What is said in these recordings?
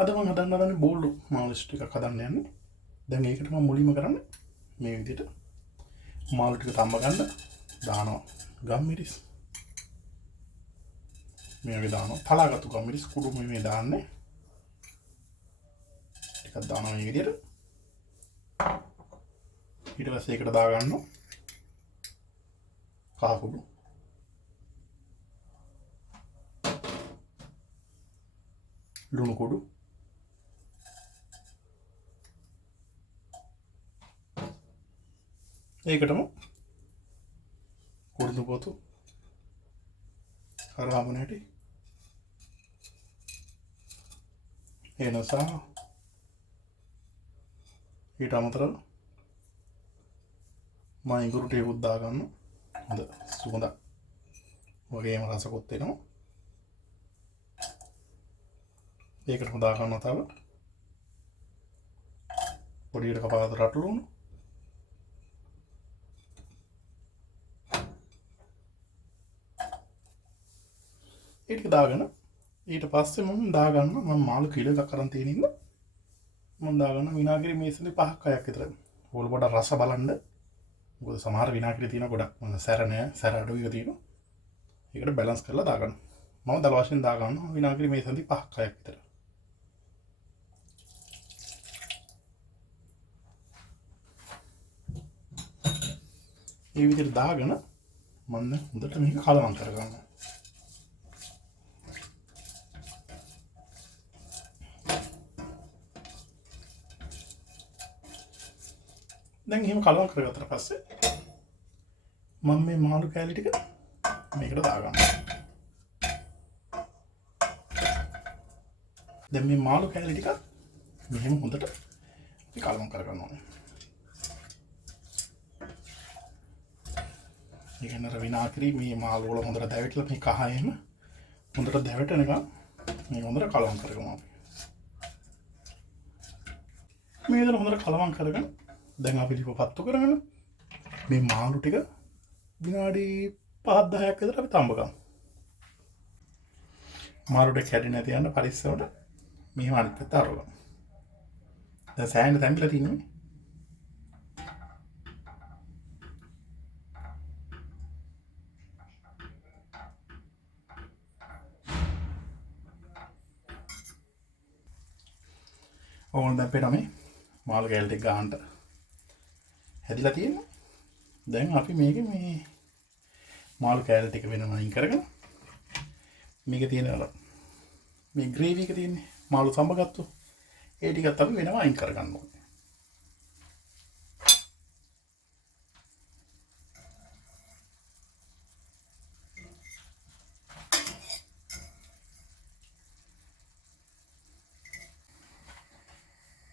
අද මම හදන්න හදන්නේ බෝල්ඩු මාළු ටිකක් හදන්න යන්නේ. දැන් ඒකට මම මුලින්ම කරන්නේ මේ විදිහට මාළු ටික තම්බ ගන්න දානවා ගම්මිරිස්. මේ වගේ දානවා තලාගත්තු ගම්මිරිස් කුඩු මේ දාන්නේ. ටිකක් දානවා මේ විදිහට. ඊට පස්සේ ඒකට දා ගන්නවා කහ කුඩු. ලුණු කුඩු. ඒකටම කුරුඳු පොතු හරහාම නැටි එනසා ඊට අමතරව මම ඉඟුරු ටිකකුත් දා ගන්නවා. හොඳ සුවඳක් වගේම රසකුත් එනවා. ඒකටම දා ගන්නවා තව පොඩියට කපාගත්ත රටු ලුණු. ඒක දාගෙන ඊට පස්සේ මම දාගන්න මම මාළු කිලෝ එකක් අරන් තියෙන ඉන්න මම දාගන්න විනාගිරි මේසෙදි 5ක් 6ක් විතර. ඕල පොඩ රස බලන්න. මොකද සමහර විනාගිරි තියෙන ගොඩක් සැර නෑ සැර අඩු එක තියෙනවා. ඒකට බැලන්ස් කරලා දාගන්න. මම දල වශයෙන් දාගන්න විනාගිරි මේසෙදි 5ක් 6ක් විතර. මේ විදිහට දාගෙන මම හොඳට මේක කලවම් කරගන්නවා. දැන් එහෙම කලවම් කරගත්තට පස්සේ මම මේ මාළු කෑලි ටික මේකට දාගන්නවා. දැන් මේ මාළු කෑලි ටික මෙහෙම හොඳට කලවම් කරගන්න ඕනේ. ඒ කියන්නේ විනාගිරි මේ මාළු වල හොඳට දැවෙట్లా මේ කහයෙම හොඳට දැවෙටනකම් මේ හොඳට කලවම් කරගමු අපි. මේ විදිහට හොඳට කලවම් කරගෙන දැන් අපි ටික පත්තු කරගෙන මේ මාළු ටික විනාඩි 5-10ක් විතර අපි තඹ ගමු. මාළු ටික කැඩෙන්නේ නැති යන පරිස්සමට මෙහෙම අනිත් පැත්ත අරගමු. දැන් සෑහෙන තැම්බිලා තියෙන්නේ. ඕන දැන් අපේ මේ මාළු කෑලි ටික ගන්නට හැදිලා තියෙනවා. දැන් අපි මේකේ මේ මාළු කෑලි ටික වෙනම අයින් කරගෙන මේකේ තියෙන මේ ග්‍රේවි එක තියෙන්නේ මාළු සම්බගත්තු ඒ ටිකත් අපි වෙනම අයින් කරගන්න ඕනේ.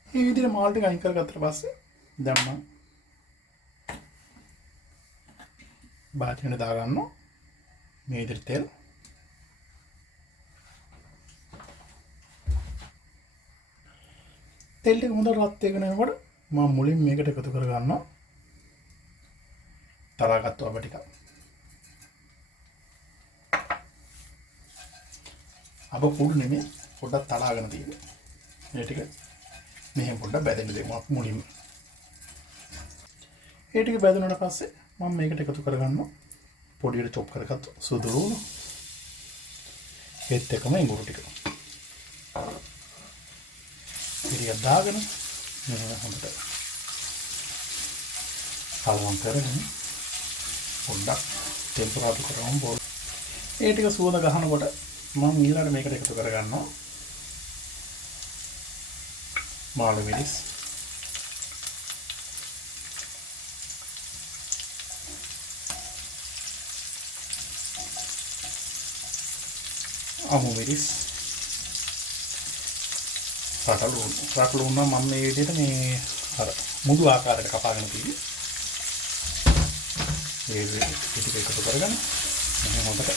මේ විදිහට මාළු ටික අයින් කරගත්තට පස්සේ දැන් මම බාට්ටියට දාගන්නවා මේ විදිහට තෙල්. තෙල් ටික හොඳට රත් වෙගෙන යනකොට මම මුලින් මේකට එකතු කරගන්නවා තලාගත්තු අබ ටික. අබ කුඩු නෙමෙයි පොඩ්ඩක් තලාගෙන තියෙන්නේ. මේ ටික මෙහෙම පොඩ්ඩක් බැදෙන්න දෙමු අපි මුලින්ම. ඒ ටික බැදුනට පස්සේ මම මේකට එකතු කරගන්නවා පොඩියට චොප් කරගත්තු සුදු ලුණු. ඒත් එකම ඉඟුරු ටික. ටික දාගෙන හොඳට කලවම් කරගෙන පොඩ්ඩක් ටෙම්පරාදු කරගමු බෝල්. ඒ ටික සුවඳ ගහනකොට මම ඊළඟට මේකට එකතු කරගන්නවා මාළු මිරිස්. අමු මිරිස්. රට ලුණු මම මේ විදිහට මේ අර මුදු ආකාරයට කපාගෙන තියෙන්නේ. මේ විදිහට එකතු කරගෙන මෙහෙම හොඳට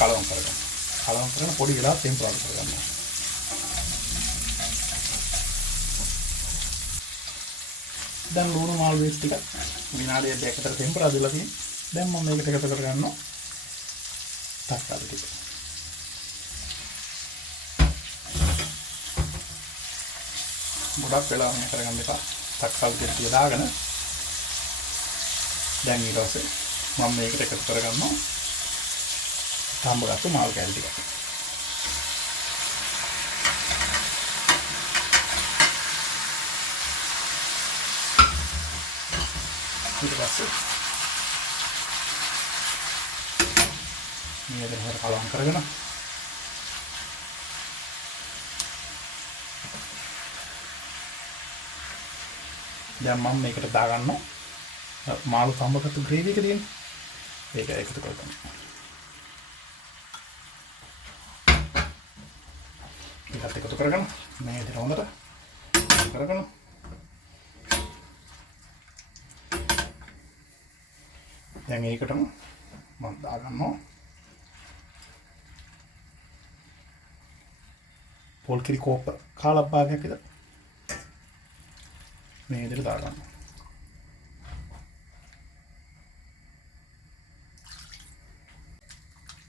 කලවම් කරගන්න. කලවම් කරගෙන පොඩි වෙලා ටෙම්පරාදු කරගන්න. දැන් ලුණු මාළු බේස් ටික විනාඩියක් දෙකකට ටෙම්පරාදු වෙලා තියෙනවා. දැන් මම මේකට එකතු කරගන්නවා තක්කාලි ටික. ගොඩක් වෙලා මේ කරගන්න එපා. තක්කල් දෙට්ටිය දාගෙන දැන් ඊට පස්සේ මම මේකට එකතු කරගන්නවා තඹගත්තු මාළු කැලි ටික. ඊට පස්සේ මේ දෙක කලවම් කරගෙන දැන් මම මේකට දාගන්නවා මාළු තඹගත්තු ග්‍රේවි එක තියෙන. ඒක එකතු කරගන්න. ඒකත් එකතු කරගන්න. මේ විදිහට හොඳට කරගන්න. දැන් ඒකටම මම දාගන්නවා පොල් කිරි කෝප්ප කාලක් භාගයක් විතර. මේ විදිහට දාගන්න.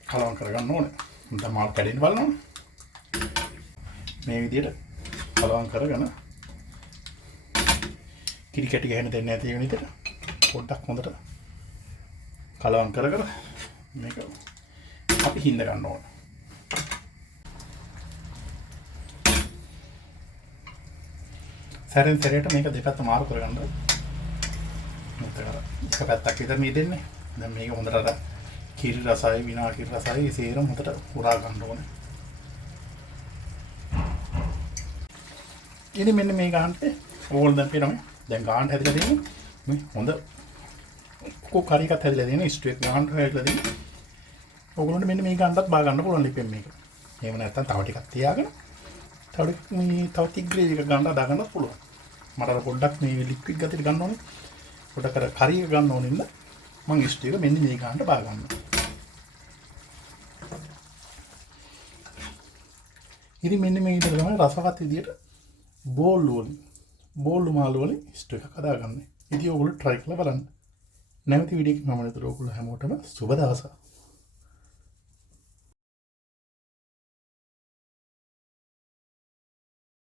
කලවම් කරගන්න ඕනේ. දැන් මාළු කැඩෙන්න බලන්න. මේ විදිහට කලවම් කරගෙන කිරි කැටි ගහන්න දෙන්නේ නැති වෙන විදිහට පොඩ්ඩක් හොඳට කලවම් කරගෙන මේක අපි හිඳ ගන්න ඕනේ. සැරෙන් සැරේට මේක දෙපැත්ත මාරු කරගන්න. මෙතන එක පැත්තක් විතර මේ දෙන්නේ. දැන් මේක හොඳට අර කිරි රසයි විනාගිරි රසයි සේරම හොඳට උරා ගන්න ඕනේ. ඉතින් මෙන්න මේ ගානට ඕල් දැන් පේනවා. දැන් ගානට හැදලා තියෙන්නේ මේ හොඳ කොකරි එකක් හැදලා තියෙනවා. ස්ටු එක ගානට හැදලා තියෙනවා. ඕගොල්ලන්ට මෙන්න මේ ගානටත් බා ගන්න පුළුවන් ලිපෙන් මේක. එහෙම නැත්නම් තව ටිකක් තියාගෙන තව ටික ග්‍රේවි එක ගන්න දාගන්නත් පුළුවන්. මට අර පොඩ්ඩක් මේ ලික්විඩ් ගතියට ගන්න ඕනේ. පොඩ්ඩක් අර කරි එක ගන්න ඕනේ නේද? මම ස්ටු එක මෙන්න මේ ගානට බා ගන්නවා. ඉතින් මෙන්න මේ විදිහට තමයි රසවත් විදිහට බෝල්ලු මාළු වලින් ස්ටු එකක් හදාගන්නේ. ඉතින් ඔයගොල්ලෝ try කරලා බලන්න. නැවති වීඩියෝ එකකින් මම නේද ඔයගොල්ලෝ හැමෝටම සුබ දවසක්.